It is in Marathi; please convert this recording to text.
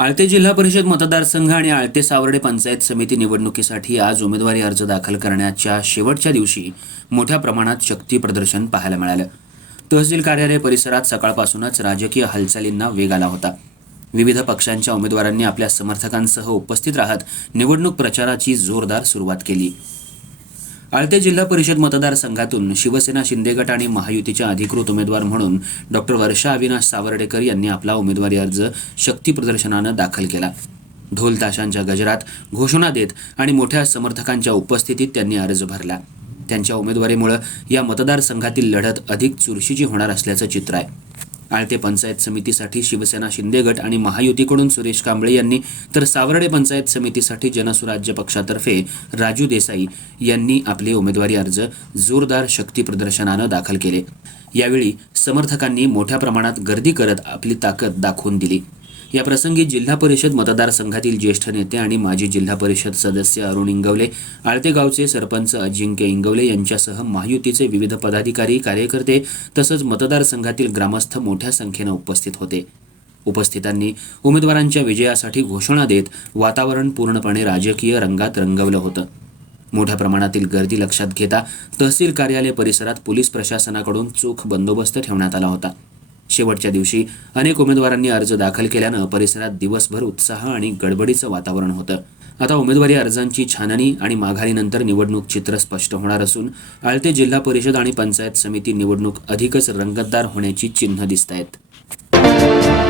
आळते जिल्हा परिषद मतदारसंघ आणि आळते सावर्डे पंचायत समिती निवडणुकीसाठी आज उमेदवारी अर्ज दाखल करण्याच्या शेवटच्या दिवशी मोठ्या प्रमाणात शक्ती प्रदर्शन पाहायला मिळालं. तहसील कार्यालय परिसरात सकाळपासूनच राजकीय हालचालींना वेग आला होता. विविध पक्षांच्या उमेदवारांनी आपल्या समर्थकांसह उपस्थित राहत निवडणूक प्रचाराची जोरदार सुरुवात केली. आळते जिल्हा परिषद मतदारसंघातून शिवसेना शिंदे गट आणि महायुतीच्या अधिकृत उमेदवार म्हणून डॉक्टर वर्षा अविनाश सावर्डेकर यांनी आपला उमेदवारी अर्ज शक्ती प्रदर्शनानं दाखल केला. ढोल ताशांच्या गजरात घोषणा देत आणि मोठ्या समर्थकांच्या उपस्थितीत त्यांनी अर्ज भरला. त्यांच्या उमेदवारीमुळं या मतदारसंघातील लढत अधिक चुरशीची होणार असल्याचं चित्र आहे. आळते पंचायत समितीसाठी शिवसेना शिंदे गट आणि महायुतीकडून सुरेश कांबळे यांनी तर सावर्डे पंचायत समितीसाठी जनसुराज्य पक्षातर्फे राजू देसाई यांनी आपले उमेदवारी अर्ज जोरदार शक्ती प्रदर्शनानं दाखल केले. यावेळी समर्थकांनी मोठ्या प्रमाणात गर्दी करत आपली ताकद दाखवून दिली. या प्रसंगी जिल्हा परिषद मतदारसंघातील ज्येष्ठ नेते आणि माजी जिल्हा परिषद सदस्य अरुण इंगवले आळतेगावचे सरपंच अजिंक्य इंगवले यांच्यासह महायुतीचे विविध पदाधिकारी कार्यकर्ते तसंच मतदारसंघातील ग्रामस्थ मोठ्या संख्येनं उपस्थित होते. उपस्थितांनी उमेदवारांच्या विजयासाठी घोषणा देत वातावरण पूर्णपणे राजकीय रंगात रंगवलं होतं. मोठ्या प्रमाणातील गर्दी लक्षात घेता तहसील कार्यालय परिसरात पोलीस प्रशासनाकडून चोख बंदोबस्त ठेवण्यात आला होता. शेवटच्या दिवशी अनेक उमेदवारांनी अर्ज दाखल केल्यानं परिसरात दिवसभर उत्साह आणि गडबडीचं वातावरण होतं. आता उमेदवारी अर्जांची छाननी आणि माघारीनंतर निवडणूक चित्र स्पष्ट होणार असून आळते जिल्हा परिषद आणि पंचायत समिती निवडणूक अधिकच रंगतदार होण्याची चिन्ह दिसत आहेत